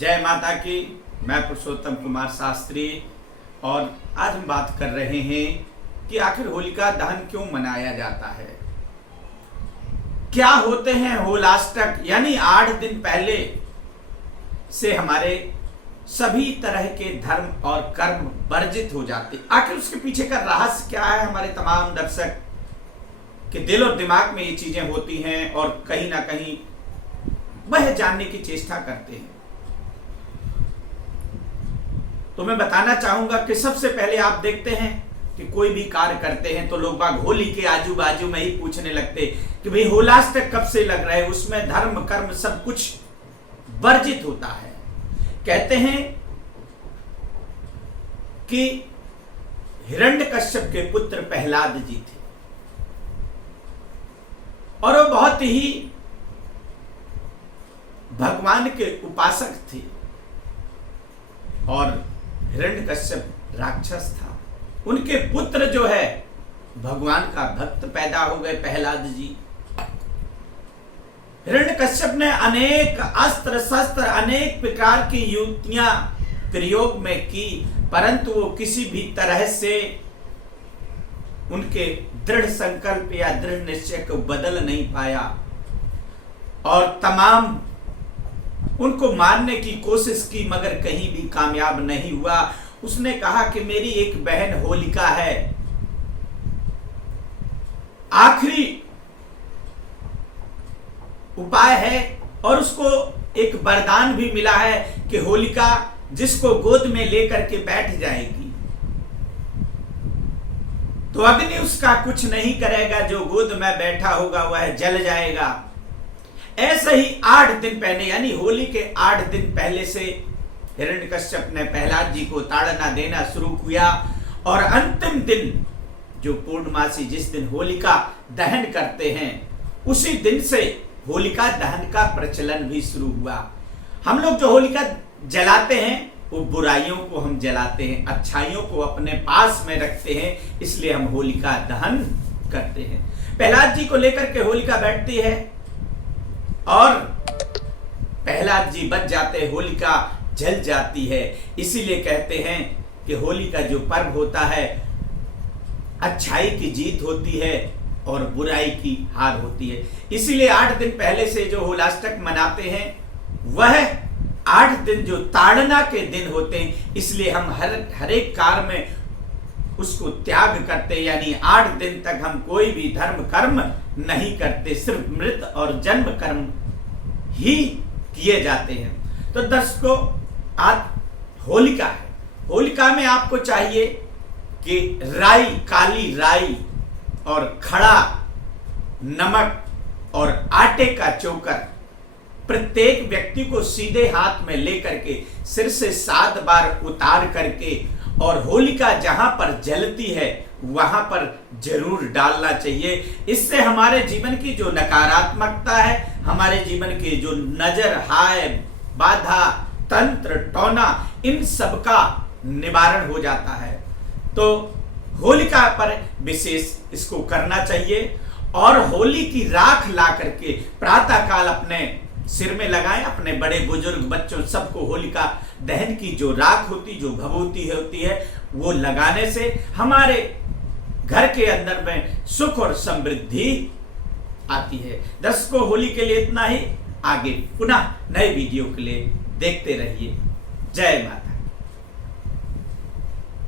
जय माता की। मैं पुरुषोत्तम कुमार शास्त्री और आज हम बात कर रहे हैं कि आखिर होलिका दहन क्यों मनाया जाता है। क्या होते हैं होलाष्टक, यानी 8 दिन पहले से हमारे सभी तरह के धर्म और कर्म वर्जित हो जाते। आखिर उसके पीछे का रहस्य क्या है, हमारे तमाम दर्शक के दिल और दिमाग में ये चीजें होती हैं और कहीं ना कहीं वह जानने की चेष्टा करते हैं। तो मैं बताना चाहूंगा कि सबसे पहले आप देखते हैं कि कोई भी कार्य करते हैं तो लोग बाग होली के आजू बाजू में ही पूछने लगते कि भाई होलाष्टक कब से लग रहा है, उसमें धर्म कर्म सब कुछ वर्जित होता है। कहते हैं कि हिरण्यकश्यप के पुत्र प्रहलाद जी थे और वो बहुत ही भगवान के उपासक थे और हिरण्यकश्यप राक्षस था। उनके पुत्र जो है भगवान का भक्त पैदा हो गए प्रहलाद जी। हिरण्यकश्यप ने अनेक अस्त्र शस्त्र अनेक प्रकार की युक्तियां प्रयोग में की, परंतु वो किसी भी तरह से उनके दृढ़ संकल्प या दृढ़ निश्चय को बदल नहीं पाया और तमाम उनको मारने की कोशिश की मगर कहीं भी कामयाब नहीं हुआ। उसने कहा कि मेरी एक बहन होलिका है, आखिरी उपाय है और उसको एक वरदान भी मिला है कि होलिका जिसको गोद में लेकर के बैठ जाएगी तो अग्नि उसका कुछ नहीं करेगा, जो गोद में बैठा होगा वह जल जाएगा। ऐसे ही 8 दिन पहले यानी होली के 8 दिन पहले से हिरण्यकश्यप ने प्रहलाद जी को ताड़ना देना शुरू किया और अंतिम दिन जो पूर्णमासी जिस दिन होलिका दहन करते हैं उसी दिन से होलिका दहन का प्रचलन भी शुरू हुआ। हम लोग जो होलिका जलाते हैं वो बुराइयों को हम जलाते हैं, अच्छाइयों को अपने पास में रखते हैं, इसलिए हम होलिका दहन करते हैं। प्रहलाद जी को लेकर के होलिका बैठती है और प्रहलाद जी बच जाते, होलिका जल जाती है। इसीलिए कहते हैं कि होली का जो पर्व होता है अच्छाई की जीत होती है और बुराई की हार होती है। इसीलिए 8 दिन पहले से जो होलाष्टक मनाते हैं वह 8 दिन जो ताड़ना के दिन होते हैं, इसलिए हम हर एक कार्य में उसको त्याग करते, यानी 8 दिन तक हम कोई भी धर्म कर्म नहीं करते, सिर्फ मृत और जन्म कर्म ही किए जाते हैं। तो दर्शकों, आज होलिका है। होलिका में आपको चाहिए कि राई, काली राई और खड़ा नमक और आटे का चोकर प्रत्येक व्यक्ति को सीधे हाथ में लेकर के सिर से 7 बार उतार करके और होलिका जहां पर जलती है वहां पर जरूर डालना चाहिए। इससे हमारे जीवन की जो नकारात्मकता है, हमारे जीवन की जो नजर, हाय, बाधा, तंत्र, टोना, इन सब का निवारण हो जाता है। तो होलिका पर विशेष इसको करना चाहिए और होली की राख ला करके प्रातः काल अपने सिर में लगाएं। अपने बड़े बुजुर्ग बच्चों सबको होलिका दहन की जो राख होती, जो भभूति होती है, वो लगाने से हमारे घर के अंदर में सुख और समृद्धि आती है। दर्शकों, होली के लिए इतना ही। आगे पुनः नए वीडियो के लिए देखते रहिए। जय माता।